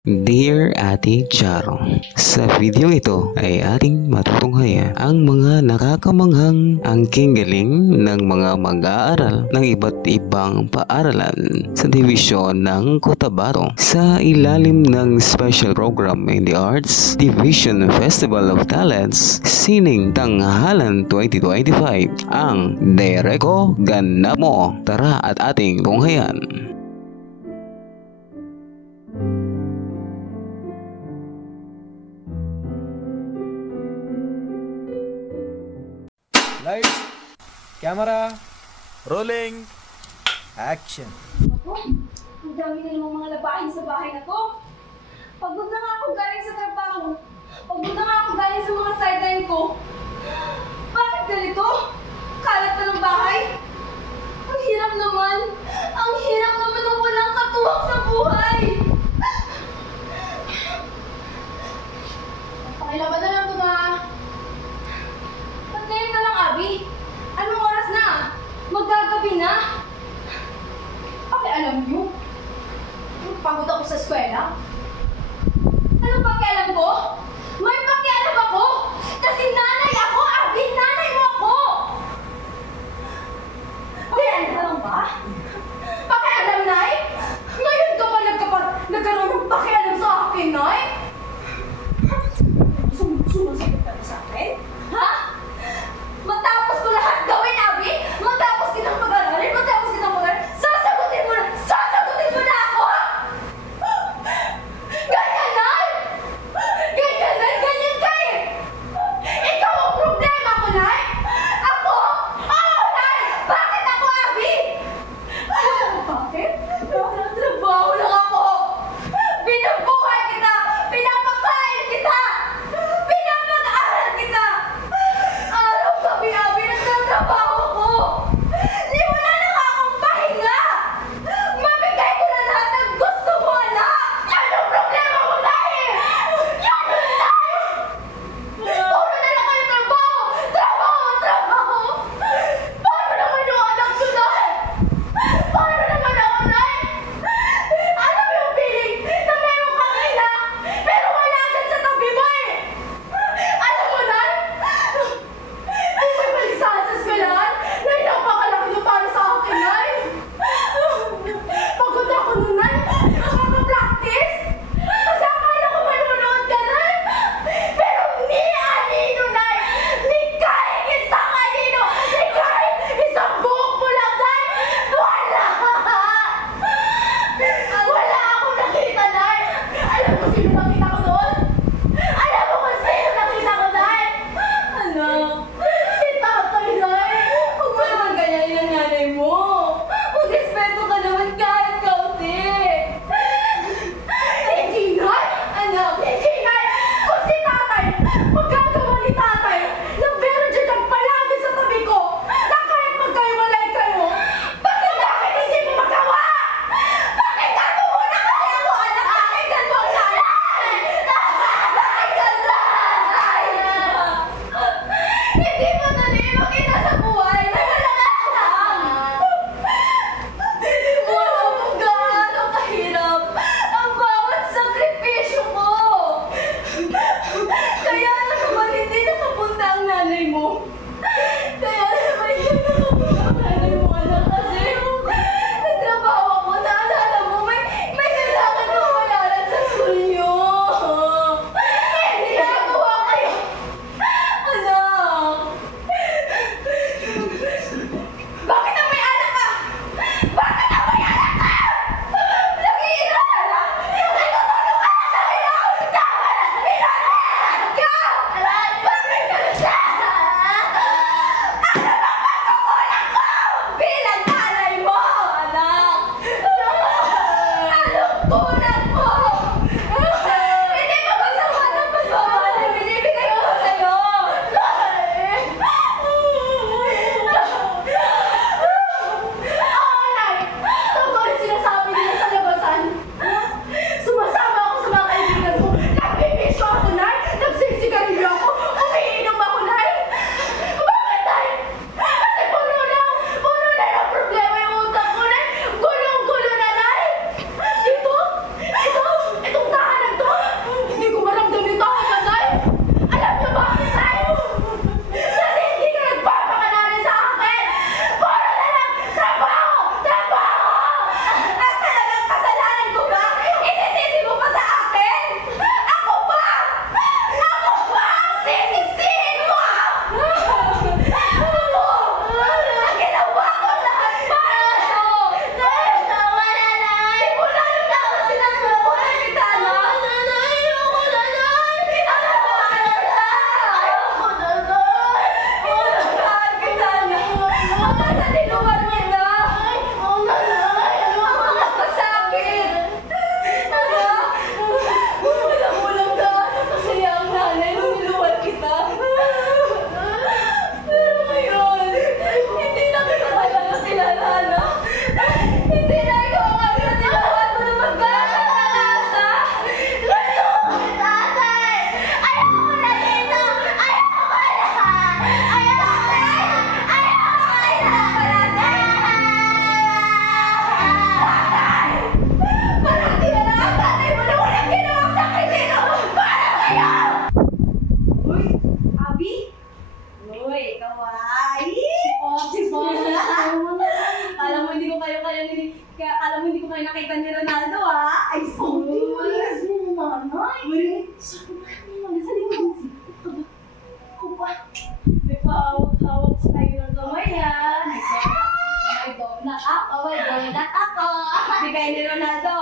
Dear Ate Charo, sa video ito ay ating matutunghayan ang mga nakakamanghang angking galing ng mga mag-aaral ng iba't ibang paaralan sa divisyon ng Cotabato sa ilalim ng Special Program in the Arts Division Festival of Talents Sining Tanghalan 2025 ang Dereko Ganap Mo. Tara at ating tunghayan. Lights, camera, rolling, action. Ako, ang dami na namang mga labahin sa bahay na to. Pagod na nga ako galing sa trabaho. Pagod na nga ako galing sa mga sideline ko. Bakit ganito? Kalat na ng bahay? Ang hirap naman. Ang hirap naman ng walang katuwang sa buhay. Pakilaban na lang ito na. Ngayon ka lang, Abby. Anong oras na? Magagabi na? Pakialam niyo? Pagod ako sa eskwela? Anong pakialam ko? May pakialam ako! Kasi nanay ako, Abby! Nanay mo ako! Pakialam ka lang ba? Pakialam, Nay? Ngayon ka ba nagkaroon ng pakialam sa akin, Nay? Sumusagot ka sa akin? Ha? Matapos ko lahat gawin, Abby! Matapos kitang pag-aralin! Sasagutin mo na ako! Nasa likod si Ako pa. May pahawak-hawak tayo ng kamay yan. May donut ako. May donut ako. Bigay ni Ronaldo.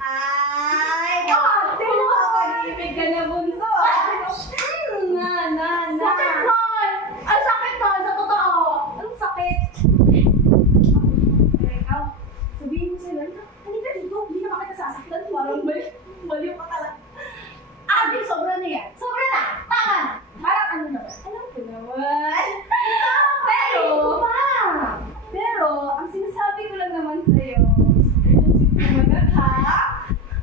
Ay, ate, nakakagibig ka na bunso. Sakit man! Ang sakit man, sa totoo. Anong sakit? Ikaw, sabihin mo sa'yo, halika dito, hindi na makita sasaktan. Parang baliw ka talaga. Ate, sobra na yan. Sobra na! Tama na! Parang ano naman? Alam ko naman. Pero, ang sinasabi ko lang naman sa'yo,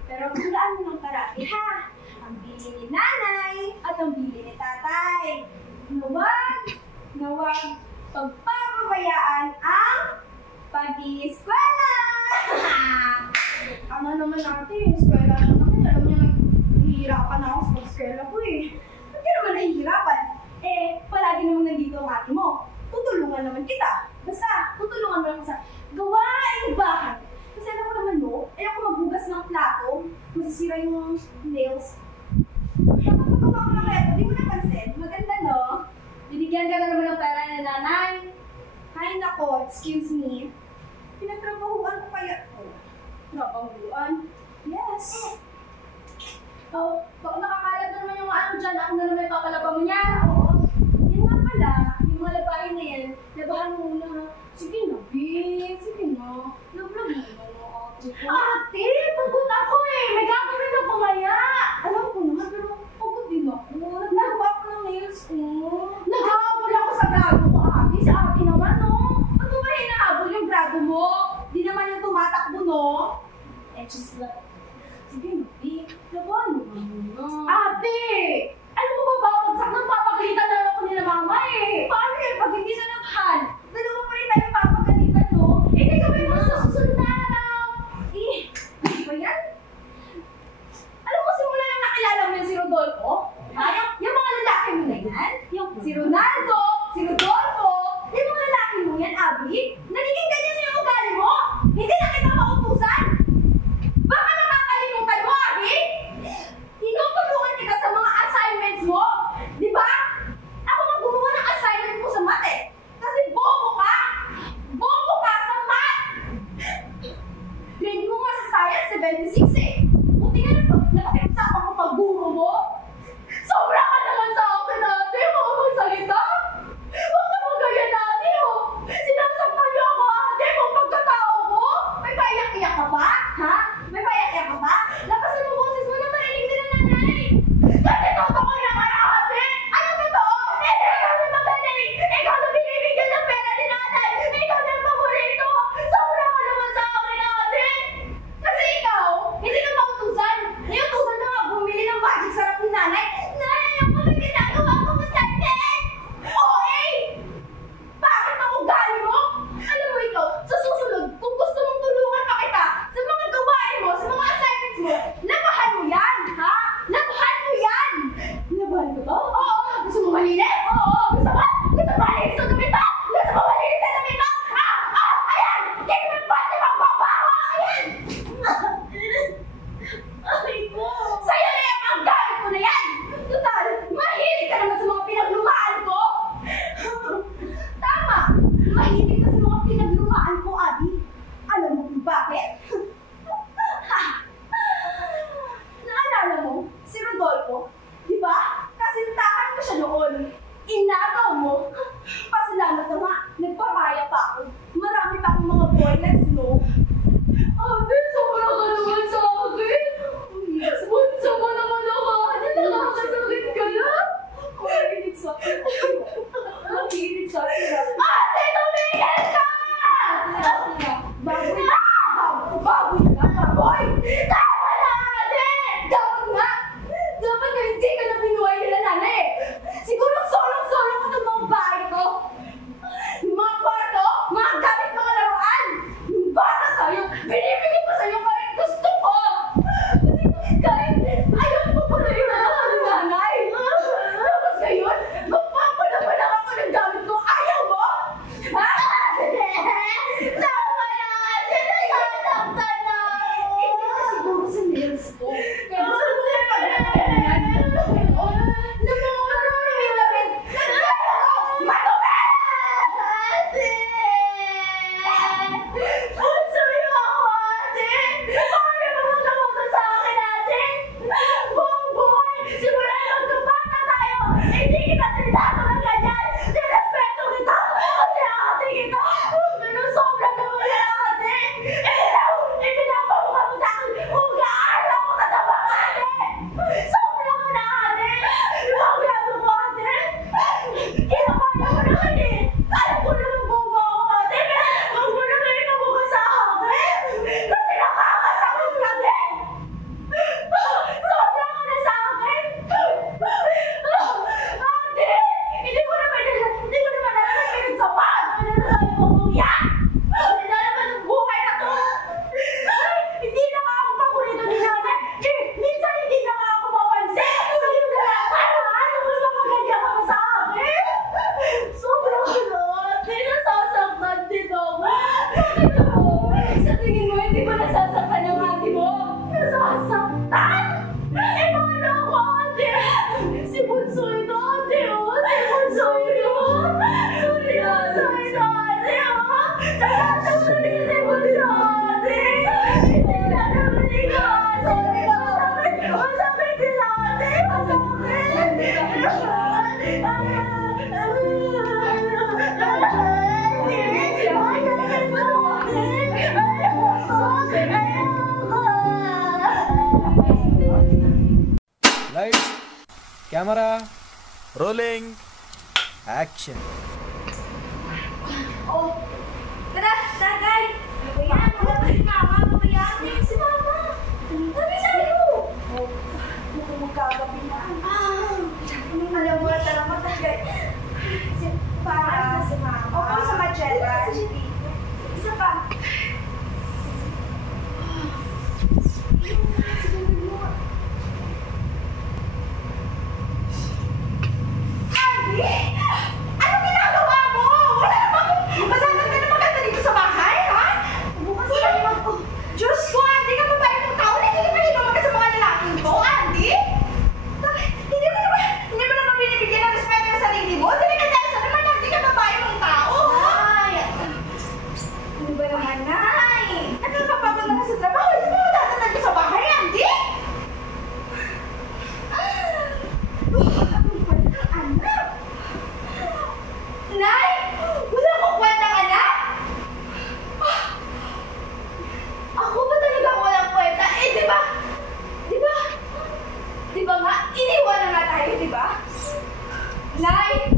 pero hulaan mo ng parati, ha? Ang bili ni nanay at ang bili ni tatay. Nawag pagpapabayaan ang pag-i-eskwela! Ano naman natin, eskwela naman. Alam niyo, nahihirapan ako sa pag-eskwela ko eh. Ba't ka naman nahihirapan? Palagi naman nandito ang ate mo. Tutulungan naman kita. Basta, tutulungan mo lang sa gawain bahay. Kasi alam mo naman mo, ayoko maghugas ng plato, masisira yung nails. Napapagawa ko ng reto, di mo napansin. Maganda, no? Binigyan ka na naman ng pera na nanay. Hay nako, excuse me. Pinagtrabahuan ko kaya. Trabahuan? Yes. Baka nakakalat na naman yung ano dyan. Ako na naman yung papalaba mo niya. Oo. Yan nga pala, yung mga labahin na yan, labahan mo muna. Sige na, B. Sige na. Nablag mo na. Ate, pagod ako eh. May gagawin na kumaya. Alam ko naman, pero pagod din ako. Nagawa ko ng nails ko. Naghahabol ako sa grado ko, ate. Sa ate naman, no? Ano ba hinahabol yung grado mo? Di naman yung tumatakbo, no? Just like... Sige na, B. Labahan mo muna. Ate! Alam mo ba pagsak ng papagalitan na ako nila mama eh? Paano yun? Pag hindi na nabhan? Dalawa pa rin tayo papagalitan, no? Hindi kami mo sa susunod na araw! Ano ba yan? Alam mo, simula nang nakilala mo yung si Rodolfo? Yung mga lalaki mo na yan? Yung si Ronaldo, si Rodolfo, yung mga lalaki mo yan, Abby? Nagiging ganyan yung ugali mo? Hindi na kita mautusan? Baka nakakalimutan mo, Abby? Tinutulungan kita sa mga assignments mo? Di ba? Ako gumawa ng assignment mo sa math eh. Kasi bobo ka! Bobo ka sa math! Grade mo nga sa science, 76 eh. Buti nga nakapagsapan ko pag-guro mo. Sobra ka naman sa akin, ate. Huwag magsalita. Huwag ka magayan, ate. Sinasaktan niyo ako, ate. Kung pagkatao mo. May paiyak-iyak ka ba? Ha? May paiyak-iyak ka ba? Lapasan mo boses mo na marinig din ang nanay. Kasi totoo naman, ate. Ano totoo? Hindi ka na magaling. Ikaw na binibigyan ng pera ni nanay. Ikaw na paborito. Sobra ka naman sa akin, ate. Kasi ikaw, hindi ka mautusan. Niutusan na nga bumili ng magic sarap ni nanay. Nanay, ako may ginagawa ko masakit. OA! Bakit ang ugali mo? Alam mo ikaw, sa susunod, kung gusto mong tulungan pa kita sa mga gawain mo, sa mga assignments mo, labahan mo yan, ha? Labahan mo yan! Labahan ko to? Oo! Gusto mo malinis? Oo! Gusto mo? Gusto mo malinis sa damit mo? Gusto mo malinis sa damit mo? Ayan! Hindi mo yung pwede magbabawa! Ayan! Sa'yo na yung paggamit ko na yan! Total, mahilig ka naman sa mga pinaglumaan ko! Tama! Mahilig ka sa mga pinaglumaan ko, Abby! Alam mo kung bakit? Naalala mo, si Rodolfo, di ba? Kasintahan ko siya noon. Inagaw mo. Pasalamat na nga, nagparaya pa ako. Marami pa akong mga boylets, no? Ate, sobra ka naman sa akin. Bunso mo naman ako. Ate, nakakasakit ka na. Mahilig sa akin. Mahilig sa akin. Ate, tumigil ka! Baboy na! Baboy na, baboy! Tama na, ate! Dapat nga! Dapat nga hindi Lights, camera, rolling, action. Oh, tara, tagay! Ano ba yan? Wala ba si Mama? Ano ba yan? Si Mama! Sabi mo! Oh, mukhang magkagabi na. Alam mo, salamat tagay. Para si Mama. Opo, sa Magellan. Isa pa. Ano ginagawa mo? Wala namang masalan ka na maganda dito sa bahay, ha? Bukas ka naman ko. Diyos ko, Andy, ka pa ba itong tao? Hindi ka mahinuman ka sa mga lalaking to, Andy? Hindi mo naman binibigyan ng respeto yung sarili mo? Hindi ka dahil sa naman, Andy, ka babae mong tao, ha? Ano ba naman, Nay? Ano ka papunta ka sa trabaho? Hindi mo matatatag ka sa bahay, Andy? Anak! Nay! Wala akong kwentang anak? Ako ba talaga walang kwenta? Eh, di ba? Di ba nga? Iniwan na nga tayo, di ba? Nay!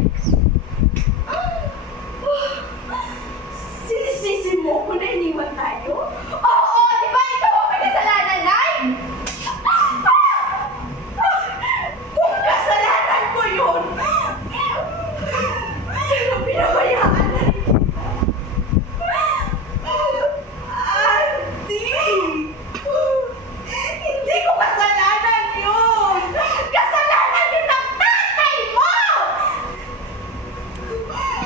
Sinisisi mo kung na iniwan tayo? Oo! Di ba? Ikaw ang may kasalanan, Nay! Kung kasalanan ko yun! Pero pinabayaan na rin. Auntie! Hindi ko kasalanan yun! Kasalanan din ng tatay mo!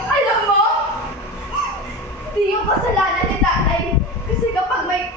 Alam mo, hindi yung kasalanan ni tatay. Kasi kapag may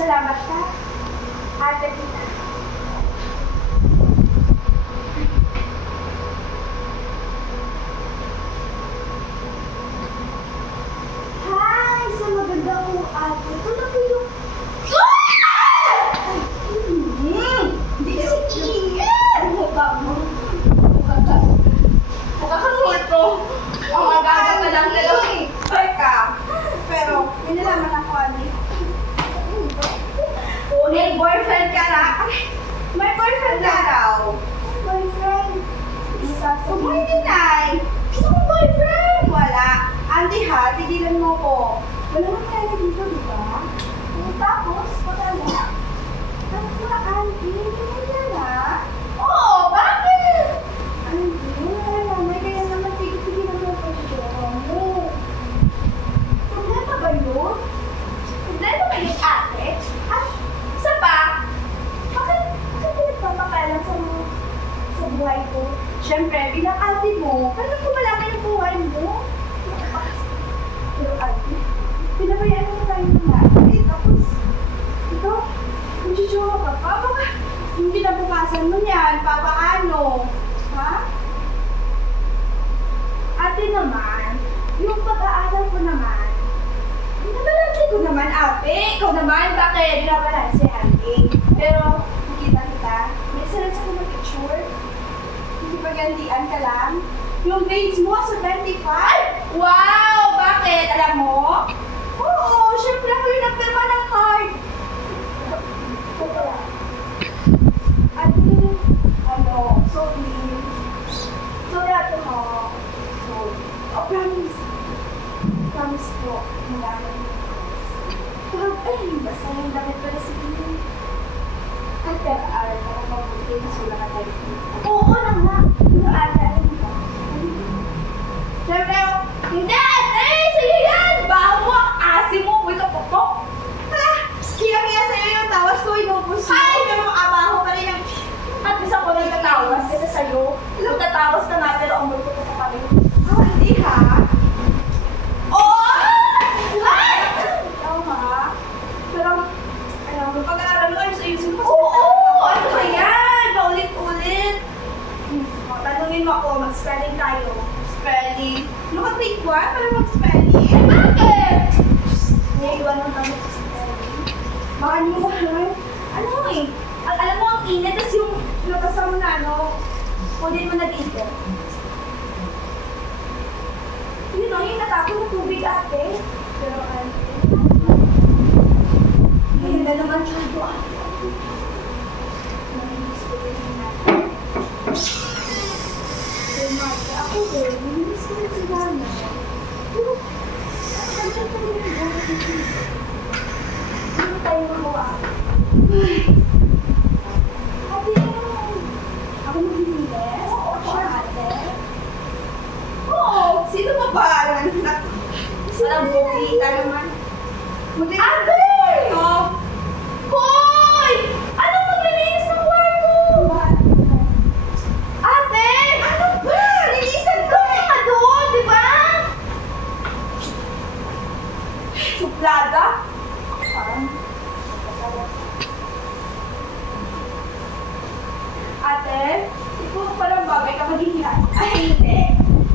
Salamat ka. Ate kita. Hi! Sa maganda kong ate. Ito na po yung... Hindi kasi iingat! Mukha mo. Mukha kang muto. Ang magaga pa lang nila. Teka. Pero, nilalaman ako, ate. May boyfriend ka na? May boyfriend ka raw. Boyfriend? Huwag din, Nay. Gusto mo boyfriend? Wala. Auntie ha, tigilan mo ko. Wala mo kaya dito, di ba? Tapos, pagkala. Tapos na, Auntie. Hindi na. Oo, bakit? Auntie, wala naman. Kaya naman tigilan mo ko siya. Problema ba yun? Problema ba yun, ate? At, isa pa, bakit pinagpapakalan sa buhay ko? Siyempre, bilang ate mo, kailan ko malaman yung buhay mo? Pero ate, pinabayaan mo tayo ng lahat. Tapos, ito, nagsusuha ka pa. Baka yung kinabukasan mo niyan, papaano? Ha? Ate naman, yung pag-aaral ko naman, binabalansin ko naman, ate. Ikaw naman, bakit binabalansin, ate? Pero, nakita kita, may sarap sa mga picture. Hindi pagantian ka lang. Yung grades mo sa 25? Wow! Bakit? Alam mo? Oo, syempre ako yung nagpirma ng card. Ate, sorry. Sorry, ate mo. Sorry. Oh, promise. Promise po, malaman mo. Ay, basta yung damit pala si Pino. Ay, pero aral ko kung mabuti, masula ka tayo. Oo naman. Yung aral mo ba? Siyempre, hindi! Sa'yo yan! Baho mo ang asim mo! Uy, kapokok! Hala! Kiyang-kiya sa'yo yung tawas ko, inubos mo. Ay! Pero makabaho pa rin ang... At isa ko nagtatawas kasi sa'yo. Nagtatawas ka nga, pero amoy ko pa rin. Ah, hindi ha? Oo! Ay! Ikaw ha? Pero, alam mo, pag-aaral mo, ayos-ayusin mo. Oo! Ano ba yan? Paulit-ulit. Tanungin mo ako, mag-spelling tayo. Spelling. Look at grade 1, para mag-spelling. Ay, bakit? Naiiwan mo naman sa spelling. Baka niyo mo ano eh. Alam mo, ang init, tas yung nabasa mo na, pwede mo nag-init. Yun o, yung natapos ng tubig ate. Pero ayun na naman ito ate. Naminis ko rin natin. Ako din, naminis ko rin si Dana. Pero, nandiyan pa rin yung buhay dito. Ano tayo magawa? Ate, ako magbibigay? Oo, siya ate. Oo, sino ba ba? Walang bukita naman. Ate! Hoy! Anong maglilinis ng kwarto? Ate! Ano ba? Linisan ko nga doon, di ba? Suplada? Ate, ito parang bagay ka maghihiyan. Ay, hindi.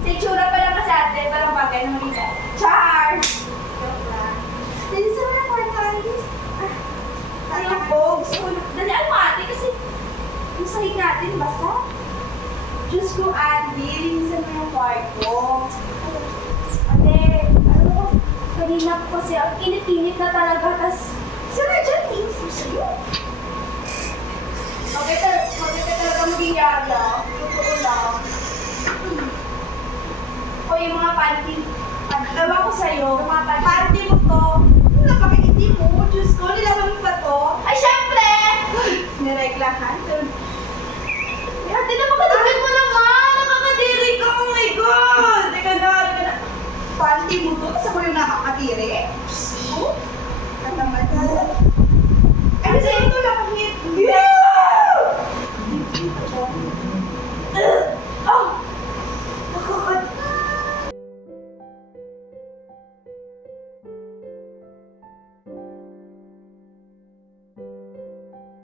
Sa itsura pa lang kasi ate, parang bagay na maghihiyan. Char! Joke lang. Linisan mo na kwarto, Alice. Ano po? Dalian mo ate kasi yung sahig natin basta. Diyos ko, ate, linisan mo yung kwarto. Ate, ano ko, kanina ko kasi ang init-init na talaga, tas sana dyan, inis mo sa'yo. Okay ka talaga maging yaya. Totoo lang. O yung mga panty. Ewan ko sa'yo, yung mga panty mo to. Ano napakindi mo? Diyos ko, nilaman mo ba to? Ay, syempre! Nireglahan. Ate, napakadagdag mo naman! Nakakadiri ka! Oh my God! Teka na. Panty mo to? Kasi ako yung nakakadiri. Diyos ko. Katamad. Ay, sa'yo ito lang. Yeah!